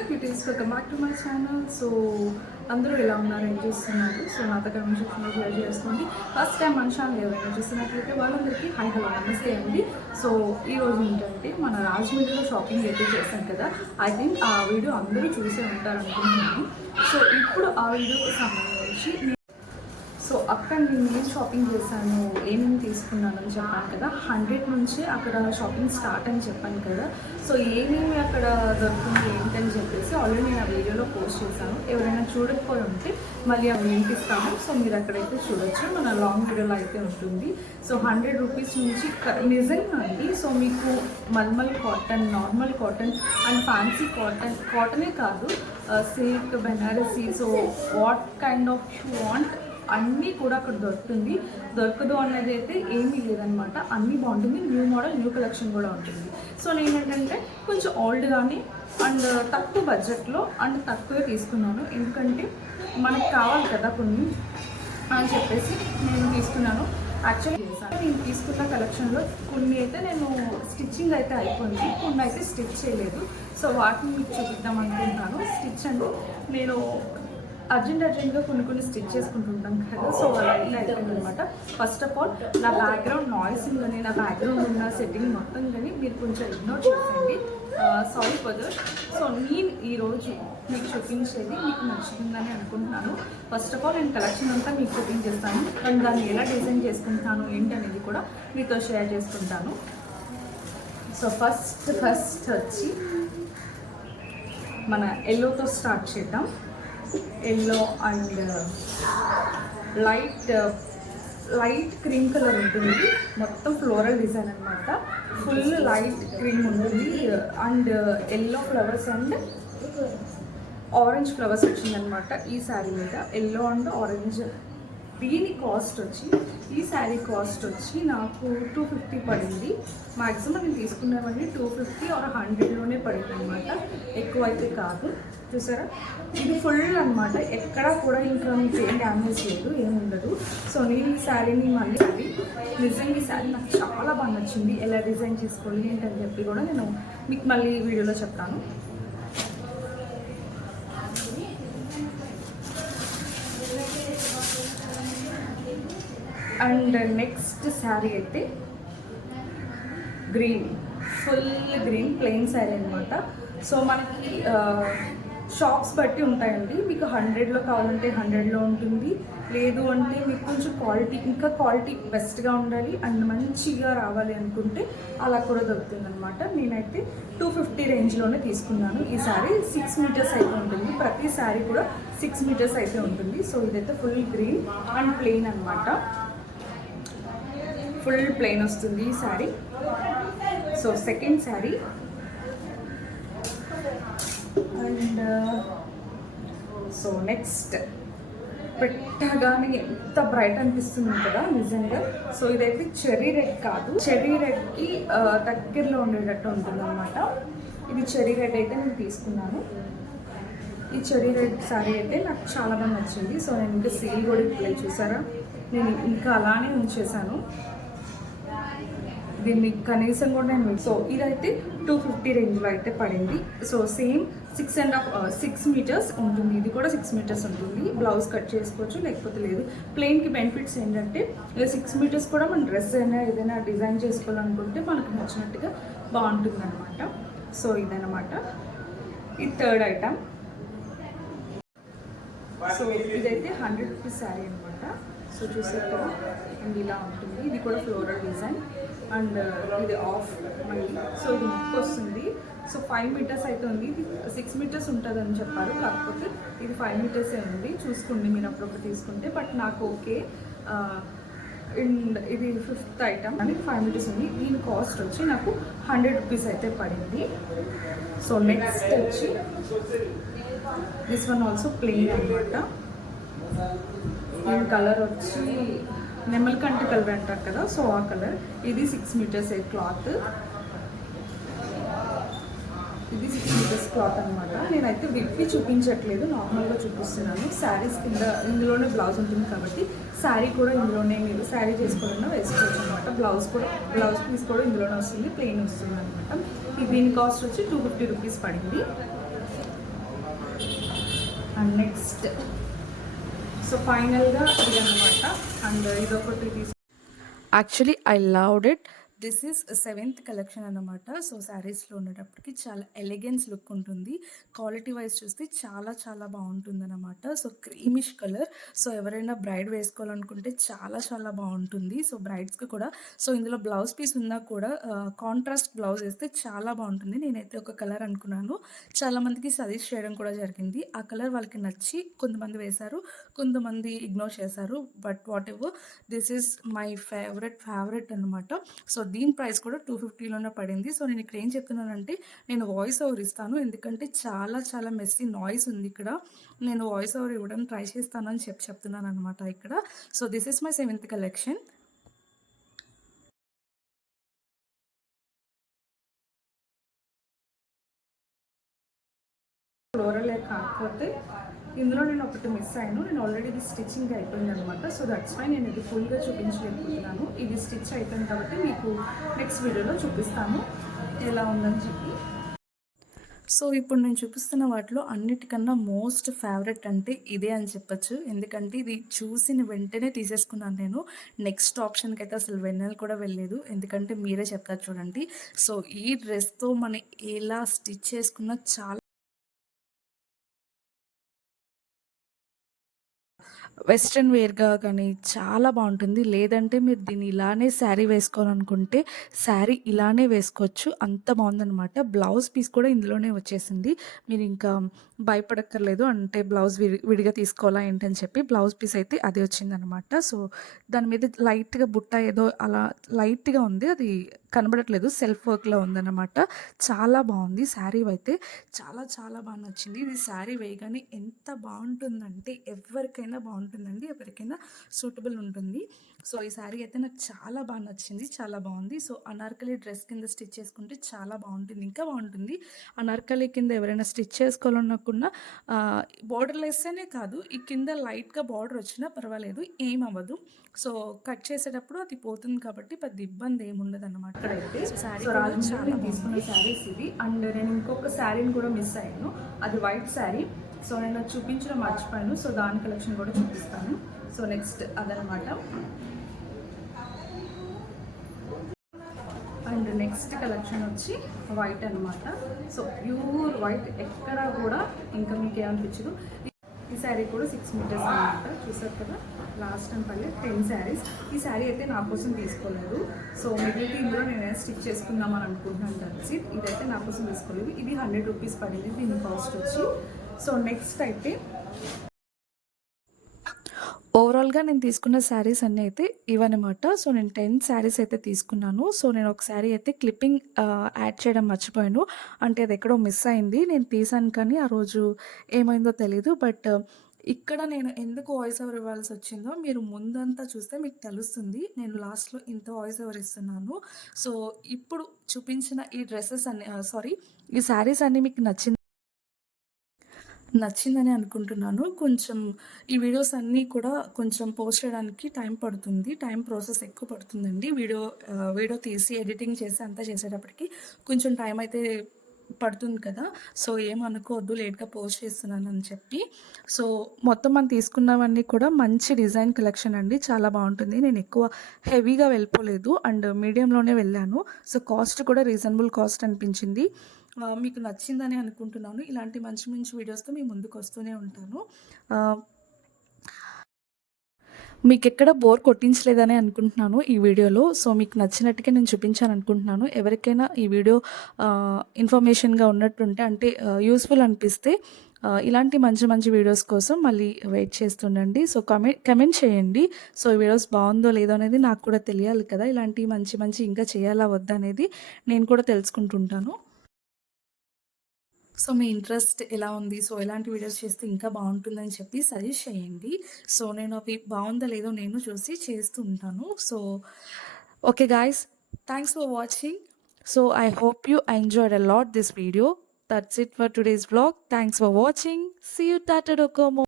Hello cuties, welcome back to my channel. So అందరూ ఎలా ఉన్నారు, ఏం చేస్తున్నారు? సో నాతో కమెంట్ సెక్షన్లో షేర్ చేసుకోండి. ఫస్ట్ టైం మన ఛానల్ ఎవరైనా చూస్తున్నట్లయితే వాళ్ళందరికీ హాయ్ హలో నమస్తే అండి. సో ఈరోజు ఏంటంటే మన రాజమండ్రిలో షాపింగ్ అయితే చేశాం కదా, ఐ థింక్ ఆ వీడియో అందరూ చూసే ఉంటారు అనుకుంటున్నాను. సో ఇప్పుడు ఆ వీడియోకి సంబంధించి సో అక్కడ నేను ఏం షాపింగ్ చేశాను, ఏమేమి తీసుకున్నాను అని చెప్పాను కదా. 100 నుంచి అక్కడ షాపింగ్ స్టార్ట్ అని చెప్పాను కదా. సో ఏమేమి అక్కడ దొరుకుతుంది ఏంటని చెప్పేసి ఆల్రెడీ నేను ఆ వీడియోలో పోస్ట్ చేశాను. ఎవరైనా చూడకపోయి ఉంటే మళ్ళీ ఆ లింక్ ఇస్తాను. సో మీరు అక్కడైతే చూడొచ్చు, మన లాంగ్ వీడియోలో అయితే ఉంటుంది. సో 100 రూపీస్ నుంచి నిజంగా అండి. సో మీకు mulmul cotton, normal cotton and fancy కాటనే కాదు, silk, Banarasi, so what kind of you want అన్నీ కూడా అక్కడ దొరుకుతుంది. దొరకదు అనేది అయితే ఏమీ లేదనమాట, అన్నీ బాగుంటుంది. న్యూ మోడల్, న్యూ కలెక్షన్ కూడా ఉంటుంది. సో నేను ఏంటంటే కొంచెం ఓల్డ్ కానీ అండ్ తక్కువ బడ్జెట్లో అండ్ తక్కువే తీసుకున్నాను. ఎందుకంటే మనకు కావాలి కదా కొన్ని అని చెప్పేసి నేను తీసుకున్నాను. యాక్చువల్లీ నేను తీసుకున్న కలెక్షన్లో కొన్ని అయితే నేను స్టిచ్చింగ్ అయితే అయిపోయింది, కొన్ని అయితే స్టిచ్ చేయలేదు. సో వాటిని మీకు చూపిద్దాం అనుకుంటున్నాను. స్టిచ్ అంటే నేను అర్జెంట్గా కొన్ని స్టిచ్ చేసుకుంటుంటాం కదా. సో అలా అయితే అయిపోయింది అనమాట. ఫస్ట్ ఆఫ్ ఆల్ నా బ్యాక్గ్రౌండ్ నాయిసింగ్ కానీ, నా బ్యాక్గ్రౌండ్ ఉన్న సెట్టింగ్ మొత్తం కానీ మీరు కొంచెం ఇగ్నోర్ చేసేయండి, సారీ ఫర్ దట్. సో నేను ఈరోజు మీకు చూపించేది మీకు నచ్చుతుందని అనుకుంటున్నాను. ఫస్ట్ ఆఫ్ ఆల్ నేను కలెక్షన్ అంతా మీకు చూపించేస్తాను అండ్ దాన్ని ఎలా డిజైన్ చేసుకుంటాను ఏంటనేది కూడా మీతో షేర్ చేసుకుంటాను. సో ఫస్ట్ వచ్చి మన ఎల్లోతో స్టార్ట్ చేద్దాం. Yellow and light cream colour ఉంటుంది, మొత్తం ఫ్లోరల్ డిజైన్ అనమాట. ఫుల్ లైట్ క్రీమ్ ఉంటుంది and yellow flowers and orange flowers వచ్చిందనమాట ఈ శారీ మీద. Yellow and orange. దీని కాస్ట్ వచ్చి, ఈ శారీ కాస్ట్ వచ్చి నాకు 250 పడింది. మ్యాక్సిమం నేను తీసుకునేవన్నీ 250 ఆర్ 100లోనే పడింది అనమాట, ఎక్కువ అయితే కాదు. చూసారా, ఇది ఫుల్ అనమాట, ఎక్కడా కూడా ఇంకా మీకు ఏం డ్యామేజ్ లేదు, ఏముండదు. సో నేను ఈ శారీని మళ్ళీ నిజంగా ఈ శారీ నాకు చాలా బాగా నచ్చింది. ఎలా డిజైన్ చేసుకోవాలి ఏంటని చెప్పి కూడా నేను మీకు మళ్ళీ వీడియోలో చెప్తాను. అండ్ నెక్స్ట్ శారీ అయితే green, full green plain sari అనమాట. సో మనకి షాప్స్ బట్టి ఉంటాయండి. మీకు 100లో కావాలంటే 100లో ఉంటుంది, లేదు అంటే మీకు కొంచెం క్వాలిటీ బెస్ట్గా ఉండాలి అండ్ మంచిగా రావాలి అనుకుంటే అలా కూడా దొరుకుతుంది అనమాట. నేనైతే 250 రేంజ్లోనే తీసుకున్నాను. ఈ శారీ 6 మీటర్స్ అయితే ఉంటుంది, ప్రతి శారీ కూడా 6 మీటర్స్ అయితే ఉంటుంది. సో ఇదైతే ఫుల్ గ్రీన్ అండ్ ప్లెయిన్ అనమాట, ఫుల్ ప్లెయిన్ వస్తుంది ఈ sari. So second sari and so next పెట్టగానే ఎంత బ్రైట్ అనిపిస్తుంది కదా నిజంగా. సో ఇదైతే చెర్రీ రెడ్ కాదు, చెర్రీ రెడ్కి దగ్గరలో ఉండేటట్టు ఉంటుంది అనమాట. ఇది చెర్రీ రెడ్ అయితే నేను తీసుకున్నాను. ఈ చెర్రీ రెడ్ శారీ అయితే నాకు చాలా బాగా నచ్చింది. సో నేను ఇంకా సేల్ కూడా ఇట్లా చూసారా, నేను ఇంకా అలానే ఉంచేసాను దీన్ని, కనీసం కూడా నేను. సో ఇదైతే 250 రేంజ్లో అయితే పడింది. సో సేమ్ 6 మీటర్స్ ఉంటుంది, ఇది కూడా 6 మీటర్స్ ఉంటుంది. బ్లౌజ్ కట్ చేసుకోవచ్చు లేకపోతే లేదు. ప్లెయిన్కి బెనిఫిట్స్ ఏంటంటే 6 మీటర్స్ కూడా మన డ్రెస్ అయినా ఏదైనా డిజైన్ చేసుకోవాలనుకుంటే మనకు నచ్చినట్టుగా బాగుంటుంది అనమాట. సో ఇదనమాట ఈ థర్డ్ ఐటమ్. సో ఇదైతే 100 రూపీస్ శారీ అనమాట. సో చూసారు కదా, అండ్ ఇలా ఉంటుంది. ఇది కూడా ఫ్లోరల్ డిజైన్ అండ్ ఇది ఆఫ్ మళ్ళీ. సో ఇది ముక్కు వస్తుంది. సో 5 మీటర్స్ అయితే ఉంది. ఇది 6 మీటర్స్ ఉంటుంది అని చెప్పారు, కాకపోతే ఇది 5 మీటర్సే ఉంది. చూసుకోండి మీరు అప్పుడప్పుడు తీసుకుంటే. బట్ నాకు ఓకే. అండ్ ఇది 5th ఐటమ్ అని 5 మీటర్స్ ఉంది. దీని కాస్ట్ వచ్చి నాకు 100 రూపీస్ అయితే పడింది. సో నెక్స్ట్ వచ్చి దిస్ వన్ ఆల్సో ప్లెయిన్ అనమాట. దీని కలర్ వచ్చి నెమలికంటి కలర్ అంటారు కదా, సో ఆ కలర్. ఇది 6 మీటర్స్ క్లాత్, ఇది 6 మీటర్స్ క్లాత్ అనమాట. నేనైతే విప్పి చూపించట్లేదు, నార్మల్గా చూపిస్తున్నాను. శారీస్ కింద ఇందులోనే బ్లౌజ్ ఉంటుంది కాబట్టి శారీ కూడా ఇందులోనే మీరు శారీ చేసుకోవాలన్నా వేసుకోవచ్చు అనమాట. బ్లౌజ్ పీస్ కూడా ఇందులోనే వస్తుంది, ప్లెయిన్ వస్తుంది అనమాట. దీని కాస్ట్ వచ్చి 250 రూపీస్ పడింది. అండ్ నెక్స్ట్ సో ఫైనల్గా ఇది అనమాట. అండ్ ఇదొకటి actually I loved it. This is seventh collection అనమాట. సో శారీస్లో ఉండేటప్పటికి చాలా ఎలిగెన్స్ లుక్ ఉంటుంది. క్వాలిటీ వైజ్ చూస్తే చాలా చాలా బాగుంటుంది అనమాట. So creamish colour. సో ఎవరైనా బ్రైడ్ వేసుకోవాలనుకుంటే చాలా చాలా బాగుంటుంది. సో బ్రైడ్స్కి కూడా. సో ఇందులో బ్లౌజ్ పీస్ ఉన్నా కూడా కాంట్రాస్ట్ బ్లౌజ్ వేస్తే చాలా బాగుంటుంది. నేనైతే ఒక కలర్ అనుకున్నాను, చాలామందికి సజెస్ట్ చేయడం కూడా జరిగింది. ఆ కలర్ వాళ్ళకి నచ్చి కొంతమంది వేశారు, కొంతమంది ఇగ్నోర్ చేశారు. But what ever, this is my favourite అనమాట. సో దీని ప్రైస్ కూడా 250లోనే పడింది. సో నేను ఇక్కడ ఏం చెప్తున్నానంటే, నేను వాయిస్ ఓవర్ ఇస్తాను, ఎందుకంటే చాలా చాలా మెస్సీ నాయిస్ ఉంది ఇక్కడ. నేను వాయిస్ ఓవర్ ఇవ్వడం ట్రై చేస్తానని చెప్తున్నాను అనమాట ఇక్కడ. So this is my seventh collection. Floral కాకపోతే ఇందులో నేను ఒకటి మిస్ అయ్యాను. నేను ఆల్రెడీ ఇది స్టిచ్చింగ్ అయిపోయింది అనమాట. సో దట్స్ వై నేను ఇది ఫుల్గా చూపించలేకపోతున్నాను. ఇది స్టిచ్ అయిపోయింది కాబట్టి మీకు నెక్స్ట్ వీడియోలో చూపిస్తాను ఎలా ఉందని చెప్పి. సో ఇప్పుడు నేను చూపిస్తున్న వాటిలో అన్నిటికన్నా మోస్ట్ ఫేవరెట్ అంటే ఇదే అని చెప్పచ్చు. ఎందుకంటే ఇది చూసిన వెంటనే తీసేసుకున్నాను నేను. నెక్స్ట్ ఆప్షన్కి అయితే అసలు వెన్నెల కూడా వెళ్ళలేదు, ఎందుకంటే మీరే చెప్తారు చూడండి. సో ఈ డ్రెస్తో మనం ఎలా స్టిచ్ చేసుకున్నా చాలా వెస్ట్రన్ వేర్గా కానీ చాలా బాగుంటుంది. లేదంటే మీరు దీన్ని ఇలానే శారీ వేసుకోవాలనుకుంటే శారీ ఇలానే వేసుకోవచ్చు, అంత బాగుందనమాట. బ్లౌజ్ పీస్ కూడా ఇందులోనే వచ్చేసింది. మీరు ఇంకా భయపడక్కర్లేదు, అంటే బ్లౌజ్ విడిగా తీసుకోవాలా ఏంటని చెప్పి. బ్లౌజ్ పీస్ అయితే అదే వచ్చిందనమాట. సో దాని మీద లైట్గా బుట్ట ఏదో అలా లైట్గా ఉంది, అది కనబడట్లేదు, సెల్ఫ్ వర్క్లో ఉందన్నమాట. చాలా బాగుంది శారీ అయితే, చాలా చాలా బాగా నచ్చింది. ఇది శారీ వేయగానే ఎంత బాగుంటుందంటే ఎవరికైనా బాగుంటుందండి, ఎవరికైనా సూటబుల్ ఉంటుంది. సో ఈ శారీ అయితే నాకు చాలా బాగా నచ్చింది, చాలా బాగుంది. సో అనార్కలి డ్రెస్ కింద స్టిచ్ చేసుకుంటే చాలా బాగుంటుంది, ఇంకా బాగుంటుంది. అనార్కలి కింద ఎవరైనా స్టిచ్ చేసుకోవాలనుకున్నా బార్డర్ వేస్తేనే కాదు, ఈ కింద లైట్గా బార్డర్ వచ్చినా పర్వాలేదు, ఏం అవ్వదు. సో కట్ చేసేటప్పుడు అది పోతుంది కాబట్టి పెద్ద ఇబ్బంది ఏమి ఉండదు అనమాట. చాలా తీసుకున్న శారీస్ ఇవి. అండ్ నేను ఇంకొక శారీని కూడా మిస్ అయ్యాను, అది వైట్ శారీ. సో నేను చూపించడం మర్చిపోయాను, సో దాని కలెక్షన్ కూడా చూపిస్తాను. సో నెక్స్ట్ అదనమాట. అండ్ నెక్స్ట్ కలెక్షన్ వచ్చి వైట్ అనమాట. సో ప్యూర్ వైట్, ఎక్కడ కూడా ఇంకా మీకు ఏమనిపించదు. ఈ శారీ కూడా 6 మీటర్స్ అనమాట. చూసారు కదా, లాస్ట్ టైం పల్లె 10 శారీస్. ఈ శారీ అయితే నా కోసం తీసుకోలేదు. సో మిగిలిన ఇందులో నేను స్టిచ్ చేసుకుందామని అనుకుంటున్నాను కలిసి. ఇదైతే నా కోసం తీసుకోలేదు. ఇది 100 రూపీస్ పడింది దీని కాస్ట్ వచ్చి. సో నెక్స్ట్ అయితే ఓవరాల్గా నేను తీసుకున్న శారీస్ అన్నీ అయితే ఇవన్నమాట. సో నేను 10 శారీస్ అయితే తీసుకున్నాను. సో నేను ఒక శారీ అయితే క్లిప్పింగ్ యాడ్ చేయడం మర్చిపోయాను, అంటే అది ఎక్కడో మిస్ అయింది. నేను తీసాను కానీ ఆ రోజు ఏమైందో తెలీదు. బట్ ఇక్కడ నేను ఎందుకు వాయిస్ ఓవర్ ఇవ్వాల్సి వచ్చిందో మీరు ముందంతా చూస్తే మీకు తెలుస్తుంది. నేను లాస్ట్లో ఇంత వాయిస్ ఓవర్ ఇస్తున్నాను. సో ఇప్పుడు చూపించిన ఈ డ్రెస్సెస్ అన్ని ఈ శారీస్ అన్నీ మీకు నచ్చిందని అనుకుంటున్నాను. కొంచెం ఈ వీడియోస్ అన్నీ కూడా కొంచెం పోస్ట్ చేయడానికి టైం పడుతుంది, టైం ప్రాసెస్ ఎక్కువ పడుతుందండి. వీడియో తీసి ఎడిటింగ్ చేసి అంతా చేసేటప్పటికి కొంచెం టైం అయితే పడుతుంది కదా. సో ఏమనుకోవద్దు లేట్గా పోస్ట్ చేస్తున్నానని చెప్పి. సో మొత్తం మనం తీసుకున్నవన్నీ కూడా మంచి డిజైన్ కలెక్షన్ అండి, చాలా బాగుంటుంది. నేను ఎక్కువ హెవీగా వెళ్ళిపోలేదు అండ్ మీడియంలోనే వెళ్ళాను. సో కాస్ట్ కూడా రీజనబుల్ కాస్ట్ అనిపించింది. మీకు నచ్చిందని అనుకుంటున్నాను. ఇలాంటి మంచి మంచి వీడియోస్తో మీ ముందుకు వస్తూనే ఉంటాను. మీకు ఎక్కడ బోర్ కొట్టించలేదని అనుకుంటున్నాను ఈ వీడియోలో. సో మీకు నచ్చినట్టుగా నేను చూపించాను అనుకుంటున్నాను. ఎవరికైనా ఈ వీడియో ఇన్ఫర్మేషన్గా ఉన్నట్టుంటే, అంటే యూస్ఫుల్ అనిపిస్తే ఇలాంటి మంచి మంచి వీడియోస్ కోసం మళ్ళీ వెయిట్ చేస్తుండండి. సో కమెంట్ చేయండి. సో ఈ వీడియోస్ బాగుందో లేదో అనేది నాకు కూడా తెలియాలి కదా. ఇలాంటి మంచి మంచి ఇంకా చేయాలా వద్దా అనేది నేను కూడా తెలుసుకుంటుంటాను. సో మీ ఇంట్రెస్ట్ ఎలా ఉంది, సో ఎలాంటి వీడియోస్ చేస్తే ఇంకా బాగుంటుందని చెప్పి సజెస్ట్ చేయండి. సో నేను అవి బాగుందా లేదో నేను చూసి చేస్తూ ఉంటాను. So okay guys, thanks for watching. So I hope you enjoyed a lot this video. That's it for today's vlog. Thanks for watching. See you, Tata Docomo.